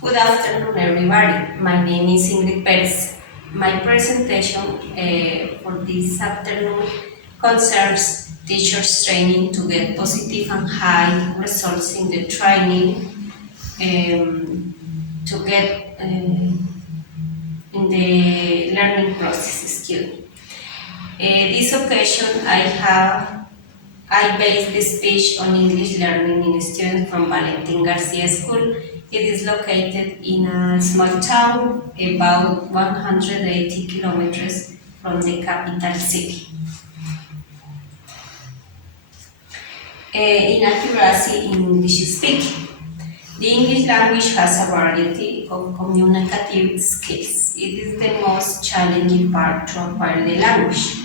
Good afternoon, everybody. My name is Ingrith Perez. My presentation for this afternoon concerns teachers training to get positive and high results in the training, to get in the learning process skill. This occasion, I based the speech on English learning in students from Valentin Garcia School. It is located in a small town about 180 kilometers from the capital city. Inaccuracy in English speaking. The English language has a variety of communicative skills. It is the most challenging part to acquire the language.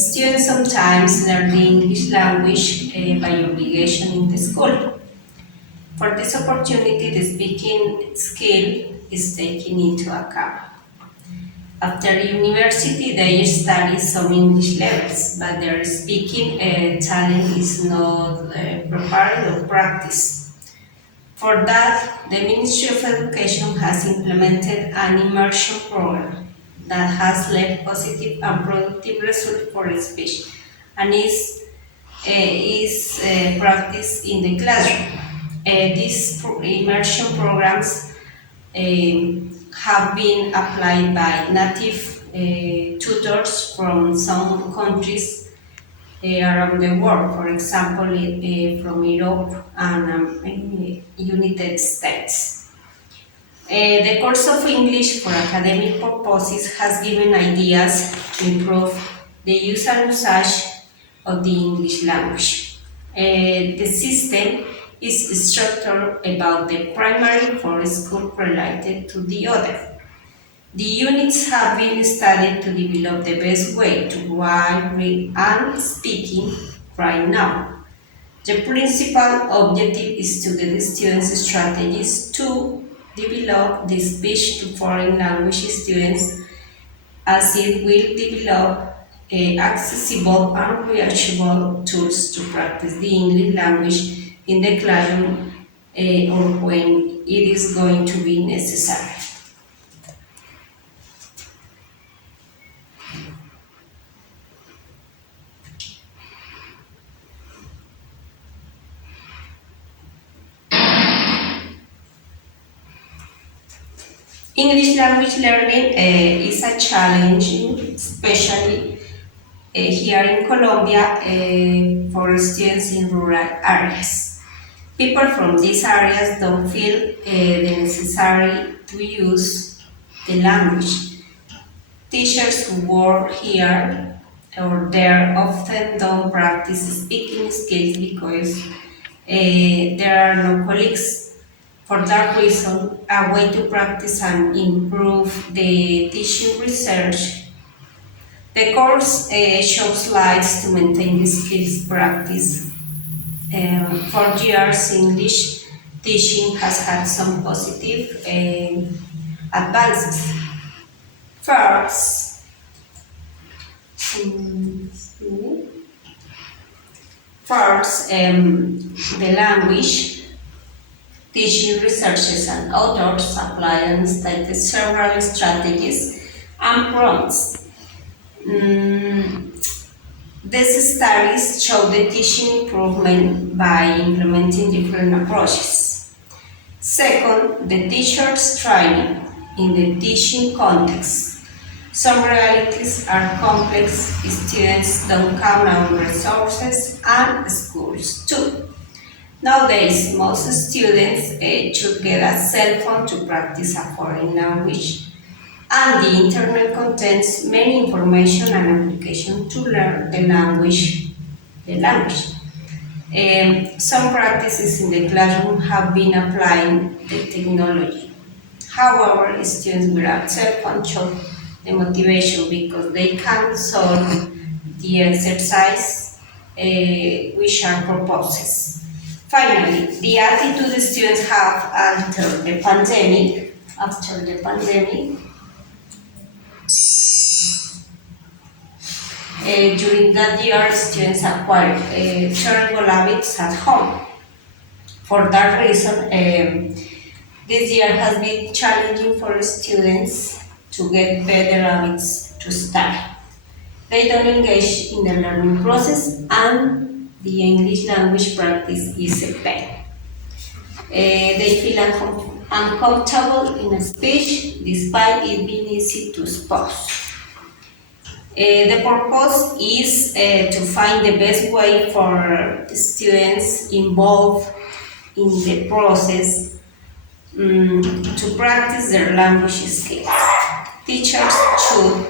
Students sometimes learn the English language by obligation in the school. For this opportunity, the speaking skill is taken into account. After university, they study some English levels, but their speaking talent is not prepared or practiced. For that, the Ministry of Education has implemented an immersion program that has led positive and productive results for speech and is practiced in the classroom. These immersion programs have been applied by native tutors from some countries around the world, for example, from Europe and United States. The course of English for academic purposes has given ideas to improve the use and usage of the English language. The system is structured about the primary for school related to the other. The units have been studied to develop the best way to write, read, and speaking right now. The principal objective is to get the students strategies to develop the speech to foreign language students as it will develop accessible and reachable tools to practice the English language in the classroom or when it is going to be necessary. English language learning is a challenge, especially here in Colombia for students in rural areas. People from these areas don't feel the necessary to use the language. Teachers who work here or there often don't practice speaking skills because there are no colleagues. For that reason, a way to practice and improve the teaching research. The course shows slides to maintain the skills practice. For years, English teaching has had some positive advances. First, the language teaching researchers and authors apply and stated several strategies and prompts. These studies show the teaching improvement by implementing different approaches. Second, the teacher's training in the teaching context. Some realities are complex, students don't count on resources, and schools too. Nowadays, most students should get a cell phone to practice a foreign language, and the internet contains many information and applications to learn the language. Some practices in the classroom have been applying the technology. However, students without cell phone show the motivation because they can solve the exercise which are proposed. Finally, the attitude the students have after the pandemic, during that year, students acquired terrible habits at home. For that reason, This year has been challenging for students to get better habits to start. They don't engage in the learning process and the English language practice is a pain. They feel uncomfortable in a speech despite it being easy to spouse. The purpose is to find the best way for the students involved in the process to practice their language skills. Teachers should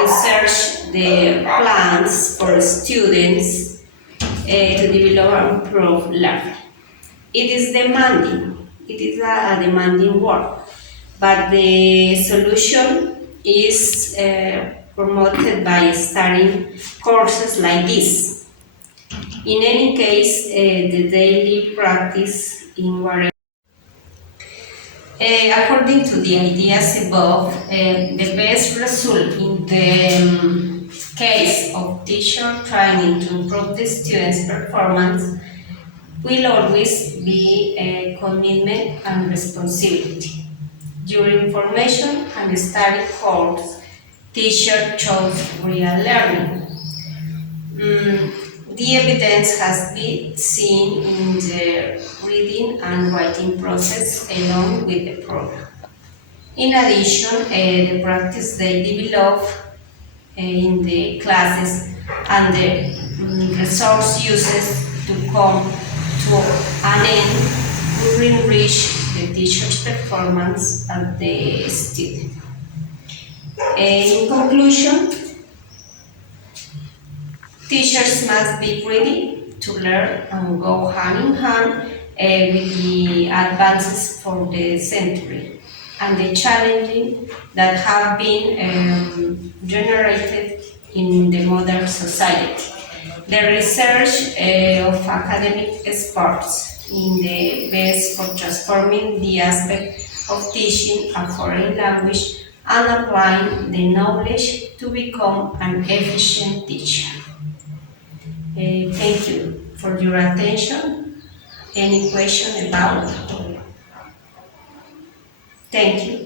research the plans for students to develop and improve learning. It is demanding, it is a demanding work, but the solution is promoted by studying courses like this. In any case, the daily practice in whatever. According to the ideas above, the best result in the case of teacher training to improve the students' performance will always be a commitment and responsibility. During formation and study course, teacher chose real learning. The evidence has been seen in the reading and writing process along with the program. In addition, the practice they develop in the classes and the resource uses to come to an end will enrich the teacher's performance and the student. In conclusion, teachers must be ready to learn and go hand in hand with the advances for the century and the challenges that have been generated in the modern society. The research of academic experts in the best for transforming the aspect of teaching a foreign language and applying the knowledge to become an efficient teacher. Thank you for your attention. Any question about? Thank you.